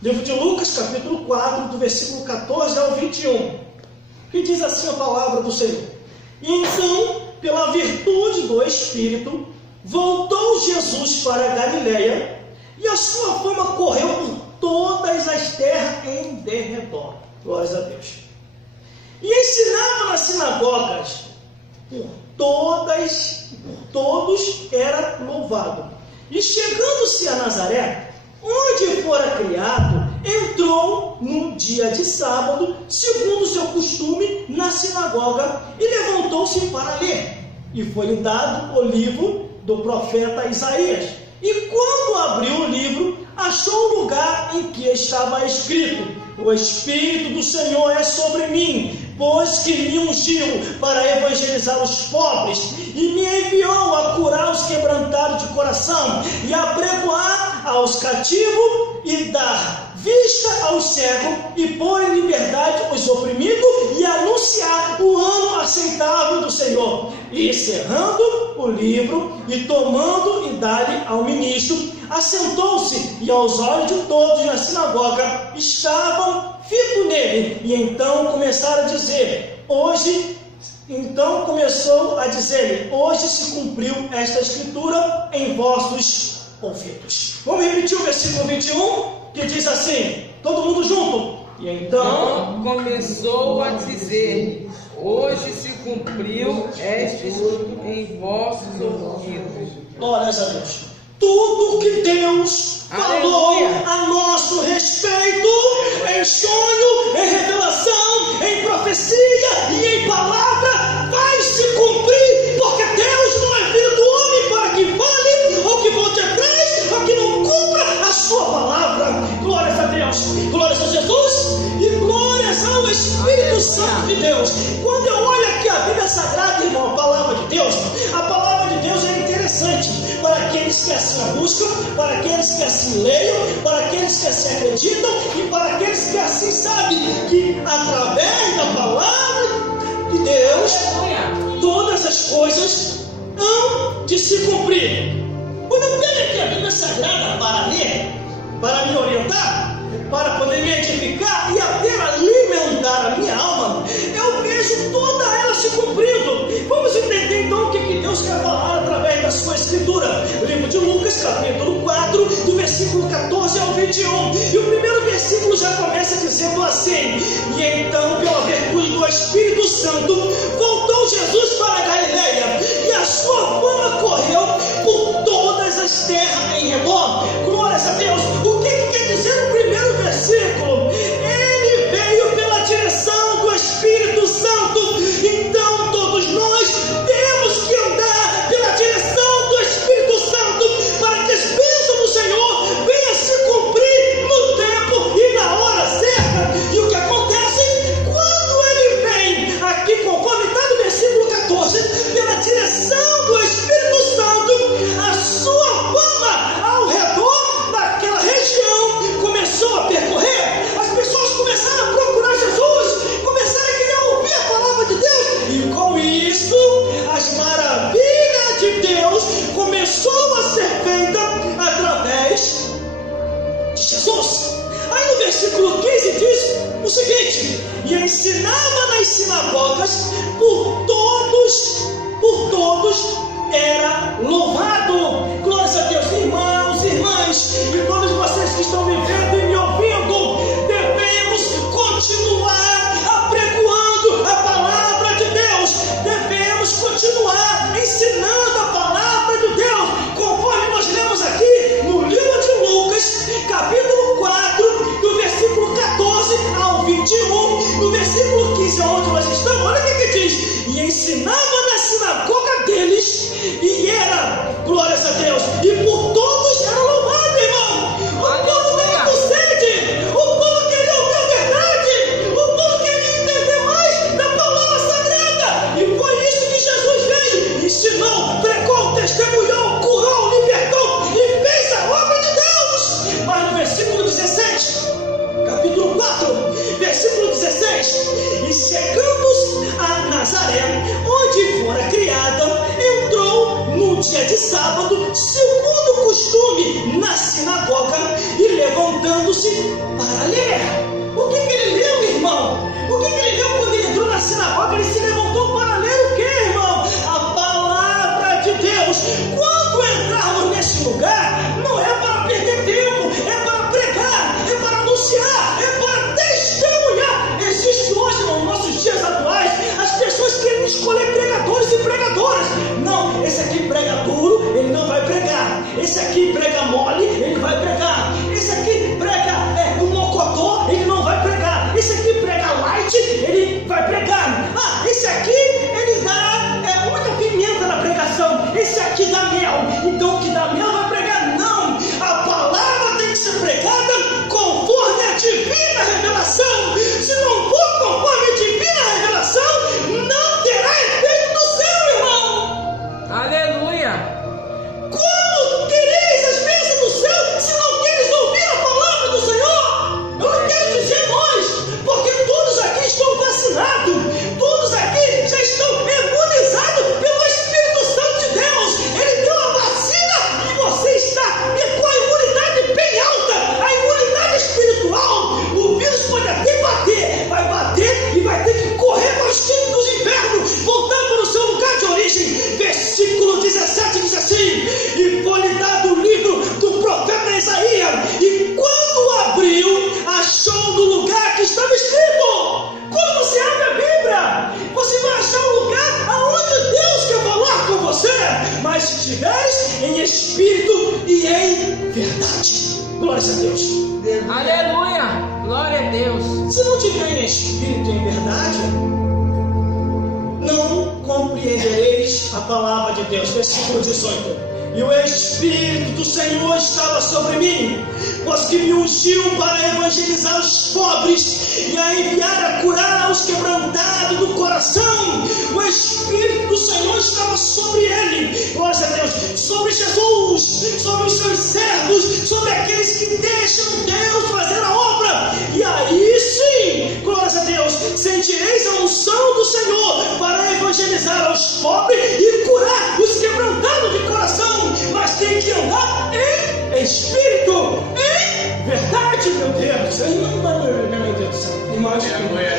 Livro de Lucas, capítulo 4, do versículo 14 ao 21, que diz assim a palavra do Senhor. E então, pela virtude do Espírito, voltou Jesus para a Galileia, e a sua fama correu por todas as terras em derredor. Glórias a Deus. E ensinava nas sinagogas, por todos era louvado. E chegando-se a Nazaré, onde fora criado, entrou no dia de sábado, segundo o seu costume, na sinagoga, e levantou-se para ler. E foi-lhe dado o livro do profeta Isaías. E quando abriu o livro, achou o lugar em que estava escrito: o Espírito do Senhor é sobre mim, pois que me ungiu para evangelizar os pobres, e me enviou a curar os quebrantados de coração, e a pregoar aos cativos, e dar vista aos cegos, e pôr em liberdade os oprimidos, e anunciar o ano aceitável do Senhor. E cerrando o livro, e tomando e dá-lhe ao ministro, assentou-se, e aos olhos de todos na sinagoga estavam fitos nele. E então começou a dizer-lhe: hoje se cumpriu esta escritura em vossos ouvidos. Vamos repetir o versículo 21, que diz assim, todo mundo junto. E então começou a dizer: hoje se cumpriu esta escritura em vossos ouvidos. Glórias a Deus. Tudo que Deus falou a nosso respeito, em sonho, em revelação, em profecia e em palavra, vai se cumprir, porque Deus não é filho do homem para que fale, ou que volte atrás, ou que não cumpra a sua palavra. Glórias a Deus, glórias a Jesus e glórias ao Espírito Santo de Deus. Quando eu olho aqui a Bíblia Sagrada, irmão, a palavra de Deus é interessante para aqueles que assim a buscam, para aqueles que assim leiam, para aqueles que assim acreditam e para aqueles que assim sabem que através da palavra de Deus todas as coisas hão de se cumprir. Quando eu tenho aqui a Bíblia Sagrada para ler, para me orientar, para poder me edificar e até alimentar a minha alma, eu vejo toda ela se cumprindo. Vamos entender então o que Deus quer falar através da sua escritura. O livro de Lucas, capítulo 4, do versículo 14 ao 21. E o primeiro versículo já começa dizendo assim: e então, pela virtude do Espírito Santo, voltou Jesus para a Galileia, e a sua fama correu por todas as terras em redor. Glórias a Deus. O que quer dizer o primeiro versículo? Ele veio pela direção do Espírito Santo. Então todos nós temos que andar pela direção do Espírito Santo, para que as bênçãos do Senhor venham se cumprir no tempo e na hora certa. E o que acontece quando ele vem aqui, conforme está no versículo 14, pela direção do Espírito Santo, a sua fama ao redor daquela região começou a percorrer. As pessoas começaram a procurar Jesus, começaram a querer ouvir a palavra de Deus, e com isso as maravilhas de Deus começou a ser feita através de Jesus. Aí no versículo 15 diz o seguinte: e ensinava nas sinagogas, por todos era louvado. Glórias a Deus, irmãos e irmãs, e todos vocês que estão me vendo e me ouvindo, devemos continuar apregoando a palavra de Deus, devemos continuar ensinando a palavra de Deus, conforme nós lemos aqui no livro de Lucas, capítulo 4, do versículo 14 ao 21, no versículo 15, onde nós estamos. Olha o que diz: e ensinava na sinagoga deles, e era, glórias a Deus, e por todos era louvado, irmão. O povo estava com sede, o povo queria ouvir a verdade, o povo queria entender mais da palavra sagrada, e foi isso que Jesus veio, ensinou, pregou, testemunhou, curou, libertou e fez a obra de Deus. Mas no versículo 16, capítulo 4, versículo 16, e chegando a Nazaré, onde fora criada, entrou no dia de sábado, segundo o costume, na sinagoga, e levantando-se para ler. O que ele leu, irmão? O que ele leu quando ele entrou na sinagoga? Ele se levantou para ler o que, irmão? A palavra de Deus. Quando entrarmos nesse lugar, não é para perder tempo, é para pregar, é para anunciar, é para testemunhar. Existe hoje, nos nossos dias atuais, as pessoas querem escolher pregadores e pregadoras. Não, esse aqui prega duro, ele não vai pregar. Esse aqui prega mole, ele vai pregar. Esse aqui prega um mocotó, ele não vai pregar. Esse aqui prega light, ele vai pregar. Ah, esse aqui, ele dá muita pimenta na pregação. Esse aqui dá mel, então o que dá mel vai pregar. Não, a palavra tem que ser pregada conforme a divina revelação. Se não for conforme a divina revelação, não terá efeito no céu, irmão. Aleluia. Como quereis as bênçãos do céu se não queres ouvir a palavra do Senhor? Eu não quero dizer nós, porque todos aqui estão vacinados, todos aqui já estão imunizados pelo Espírito Santo de Deus. Ele deu a vacina e você está com a imunidade bem alta, a imunidade espiritual. O vírus pode até bater, vai bater e vai ter que correr para os campos dos infernos, voltar para o seu lugar de origem. Versículo 17 diz assim: e foi-lhe dado o livro do profeta Isaías, e quando abriu, achou no lugar que estava escrito. Quando você abre a Bíblia, você vai achar um lugar aonde Deus quer falar com você, mas se estiveres em espírito e em verdade. Glória a Deus. Aleluia. Glória a Deus. Se não tiver em espírito e em verdade, não compreendereis a palavra de Deus. Versículo 18. E o Espírito do Senhor estava sobre mim, pois que me ungiu para evangelizar os pobres e a enviar a curar aos quebrantados do coração. O Espírito do Senhor estava sobre ele, glória a Deus, sobre Jesus, sobre os seus servos, sobre aqueles que deixam Deus fazer a obra. E aí sim, glória a Deus, sentireis a unção do Senhor para evangelizar aos pobres e curar os quebrantados de coração. Mas tem que andar em espírito, em verdade, meu Deus. Meu Deus do céu.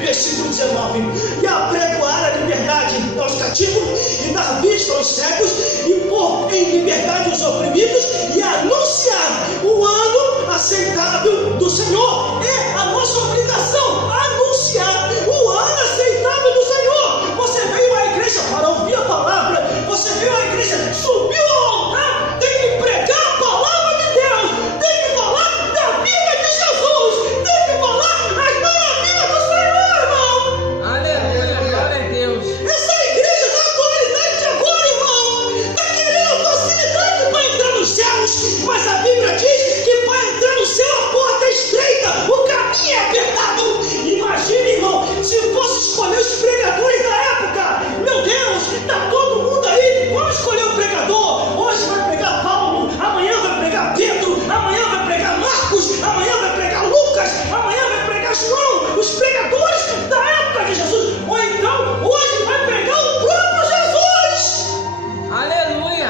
Versículo 19: e apregoar a liberdade aos cativos, e dar vista aos cegos, e pôr em liberdade os oprimidos, e anunciar o ano aceitável do Senhor. É a nossa obrigação anunciar o ano aceitável do Senhor. Você veio à igreja para ouvir a palavra, você veio à igreja, subiu ao altar, tem que pregar a palavra de Deus, tem que falar da vida de Jesus, tem que falar as maravilhas do Senhor, irmão. Aleluia. Glória a Deus. Essa igreja da atualidade de agora, irmão, está querendo facilidade para entrar nos céus, mas a Bíblia diz que para entrar no céu a porta é estreita, o caminho é apertado. Imagina, irmão, se fosse escolher os pregadores da época, meu Deus, está todo mundo aí, vamos escolher o pregador. Hoje vai pregar Paulo, amanhã vai pregar Pedro, amanhã vai pregar Marcos, amanhã vai pregar Lucas, amanhã vai pregar João, os pregadores da época de Jesus. Ou então, hoje vai pregar o próprio Jesus. Aleluia.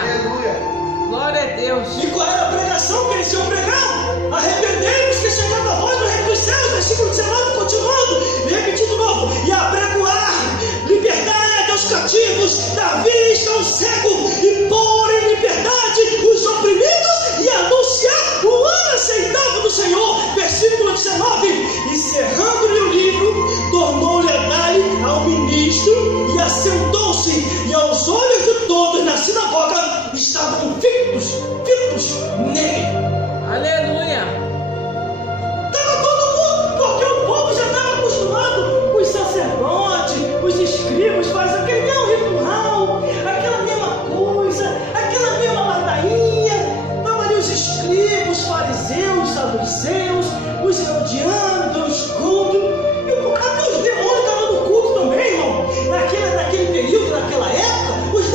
Glória a Deus. E qual era a pregação que eles iam pregar? Arrependei-vos que chegando a voz do reino dos céus. Versículo 19, continuando, e repetindo de novo: e apregoar liberdade aos cativos, dar vista ao cego, e pôr em liberdade os oprimidos, e anunciar o ano aceitável do Senhor. Versículo 19: e cerrando-lhe o livro, tornou-lhe a dar ao ministro, e assentou-se, e aos olhos de todos na sinagoga estavam fitos nele. Aleluia. Estava todo mundo, porque o povo já estava acostumado, os sacerdotes, os escribas fazem aquele mesmo ritual, aquela mesma coisa, aquela mesma ladainha. Estavam ali os escribas, os fariseus, os saduceus, os herodianos, os cultos, e até os demônios estavam no culto também, irmão. Naquele período, naquela época, os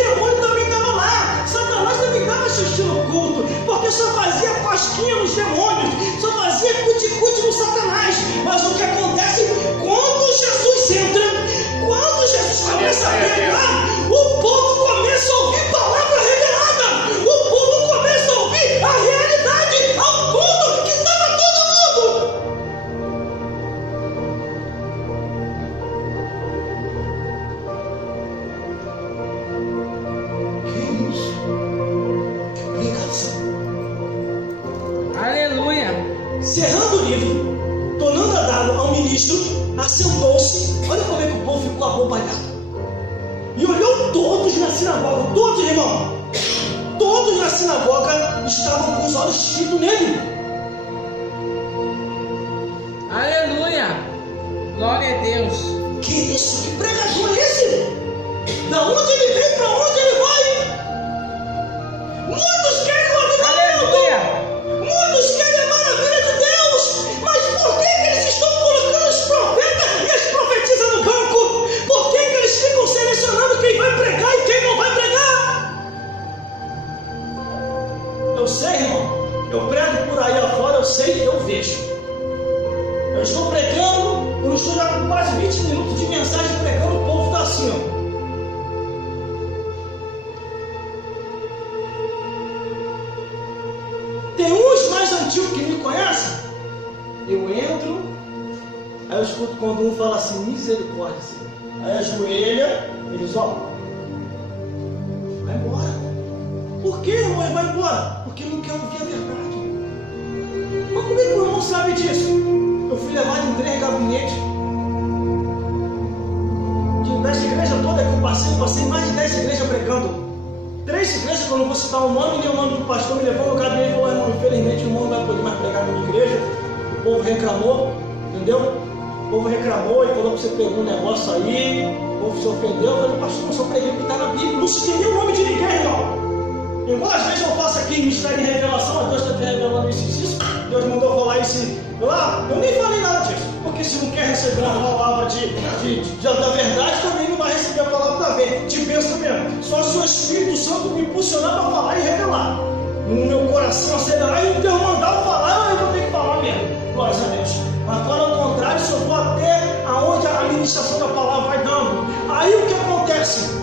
Cerrando o livro, tornando a dado ao ministro, assentou-se. Olha como é que o povo ficou acompanhado. E olhou todos na sinagoga, todos, irmão. Todos na sinagoga estavam com os olhos fitos nele. Aleluia! Glória a Deus! Que isso? Que pregador é esse? Da onde ele vem? Para onde ele vai? Muitos querem o avivamento. Muitos querem a maravilha de Deus. Mas por que eles estão colocando os profetas e as profetisas no banco? Por que eles ficam selecionando quem vai pregar e quem não vai pregar? Eu sei, irmão. Eu prego por aí afora, eu sei, eu vejo. Eu estou pregando, eu estou já com quase 20 minutos de mensagem pregando, o povo está assim, ó. Tem uns mais antigos que me conhecem. Eu entro, aí eu escuto quando um fala assim, misericórdia, Senhor. Aí ajoelha, eles, ó, vai embora. Por que, irmão, vai embora? Porque não quer ouvir a verdade. Mas como é que o irmão sabe disso? Eu fui levado em 3 gabinetes. Dessa igreja toda que eu passei mais de 10 igrejas pregando. 3 igrejas, que eu não vou citar o nome, nem o nome do pastor, me levou no gabinete e falou, irmão, infelizmente o irmão não vai poder mais pregar na minha igreja. O povo reclamou, entendeu? O povo reclamou e falou que você pegou um negócio aí, o povo se ofendeu. Eu falei, pastor, eu só preguei o que está na Bíblia, não citei nem o nome de ninguém, irmão. Igual às vezes eu faço aqui ministério de revelação, Deus está te revelando isso, Deus mandou falar isso lá, eu nem falei nada disso, porque se não quer receber a palavra da verdade, também não vai receber a palavra da verdade, de bênção mesmo. Só se o Espírito Santo me impulsionar para falar e revelar, no meu coração acelerar e Deus mandar eu falar, eu vou ter que falar mesmo, glórias a Deus. Mas fora ao contrário, se eu vou até aonde a ministração da palavra vai dando, aí o que acontece?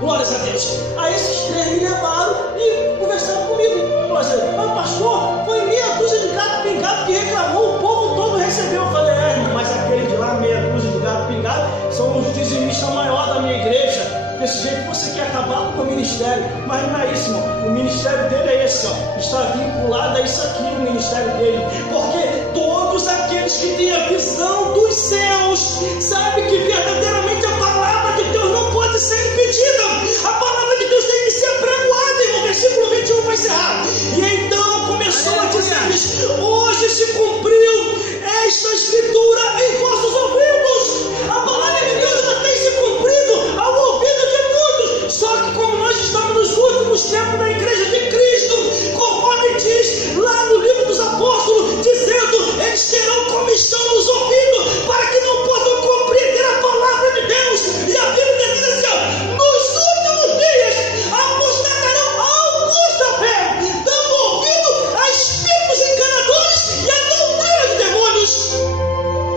Glórias a Deus. Aí esses 3 me levaram e conversaram comigo. Glórias a Deus. Mas pastor, foi meia dúzia de gato pingado que reclamou, o povo todo recebeu. Eu falei, mas aquele de lá, meia dúzia de gato pingado, são os dizimistas maiores da minha igreja. Desse jeito você quer acabar com o meu ministério. Mas não é isso, irmão. O ministério dele é esse, ó. Está vinculado a isso aqui, o ministério dele. Porque todos aqueles que têm a visão dos céus sabem que verdadeiramente a palavra de Deus não pode ser impedida. A palavra de Deus tem que ser apregoada, irmão. Versículo 21 vai encerrar. E então começou a dizer: hoje se cumpriu esta escritura em vossos ouvidos. A palavra de Deus já tem se cumprido ao ouvido de muitos. Só que como nós estamos nos últimos tempos da igreja de Cristo, conforme diz lá no livro dos apóstolos, dizendo, eles terão comissão nos ouvidos para que não possam compreender a palavra de Deus. E a Bíblia diz assim, nos últimos dias apostatarão alguns da fé, dando ouvido a espíritos enganadores e a doutrina de demônios.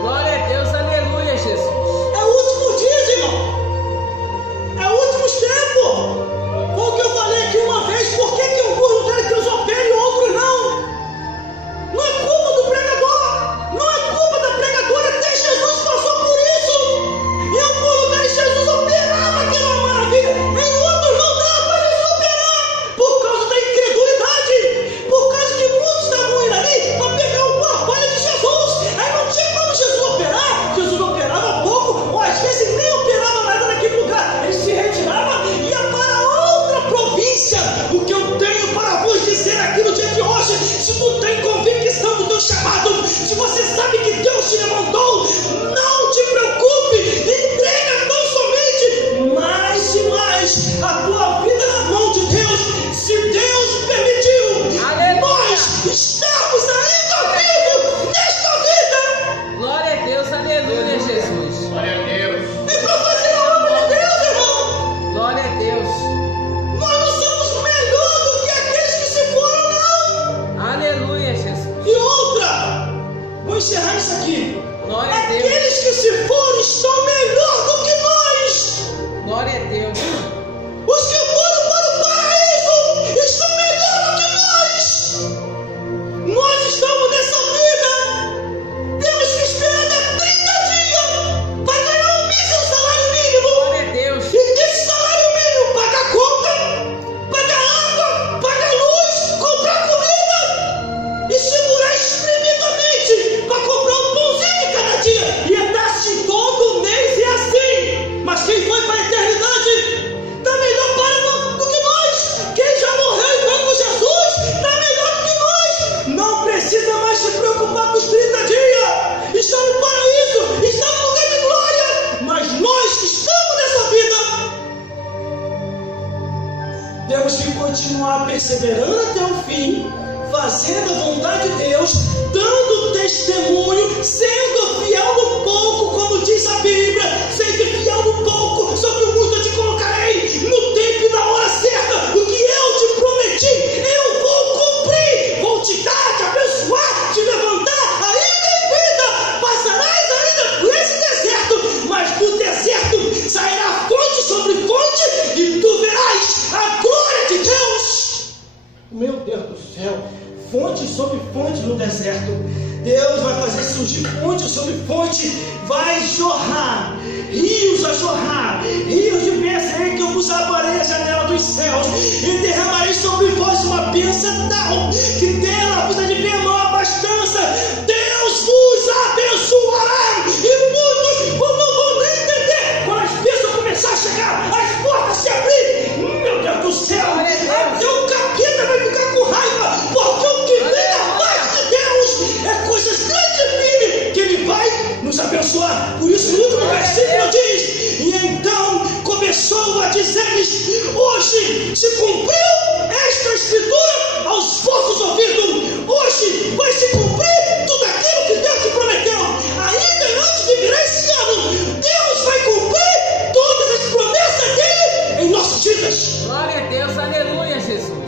Glória a Deus, aleluia, Jesus. É o último dia, irmão. É o último tempo. Foi o que eu falei aqui uma vez. Por que alguns lugares Deus opera e outros não? Não é culpa do pregador. Não é culpa da pregadora. Até Jesus passou por isso. Em alguns lugares Jesus operava aquela maravilha. Em outros não dava para Jesus operar. Por causa da incredulidade. Por causa que muitos estavam indo ali para pegar alguma falha de Jesus. Aí não tinha como Jesus operar. Jesus operava pouco, ou às vezes nem operava nada naquele lugar. Ele se retirava e ia para outra província. O que eu tenho para vos dizer aqui no dia de hoje, se tu tem convicção do teu chamado, se você sabe que Deus te levantou, não te preocupe, entrega tão somente mais e mais a tua vida na mão de Deus. Se Deus permitiu, Aleluia. nós estamos ainda vivos nesta vida. Glória a Deus, aleluia, Jesus. Glória a Deus. E para fazer a obra de Deus, irmão, Glória a Deus. nós não somos melhor do que aqueles que se foram, não. Aleluia, Jesus. E outra, vou encerrar isso aqui. Glória a Deus. Aqueles que se foram estão melhor do que nós. Glória a Deus. Os que foram para o paraíso estão melhor do que nós. Nós estamos nessa vida. Temos que esperar até 30 dias para ganhar um mísero salário mínimo. Glória a Deus. E desse salário mínimo pagar conta, pagar água, pagar luz, comprar comida e segurar e exprimir também Deus vai fazer surgir fonte sobre fonte, vai jorrar, rios a jorrar, rios de bênção. Em que eu vos abrirei a janela dos céus e derramarei sobre vós uma bênção tal, que dela vos advém maior abastança. Deus vos abençoará, e muitos não vão nem entender. Quando as bênçãos começarem a chegar, as portas se abrirem, meu Deus do céu, até o capeta vai ficar com raiva, porque o que vem da parte de Deus é coisas grandes e firmes, que Ele vai nos abençoar. Por isso, no último versículo diz: e então começou a dizer-lhes: hoje se cumpriu esta escritura aos vossos ouvidos. Hoje vai se cumprir tudo aquilo que Deus te prometeu. Ainda antes de virar esse ano, Deus vai cumprir todas as promessas dele em nossas vidas. Glória a Deus, aleluia, Jesus.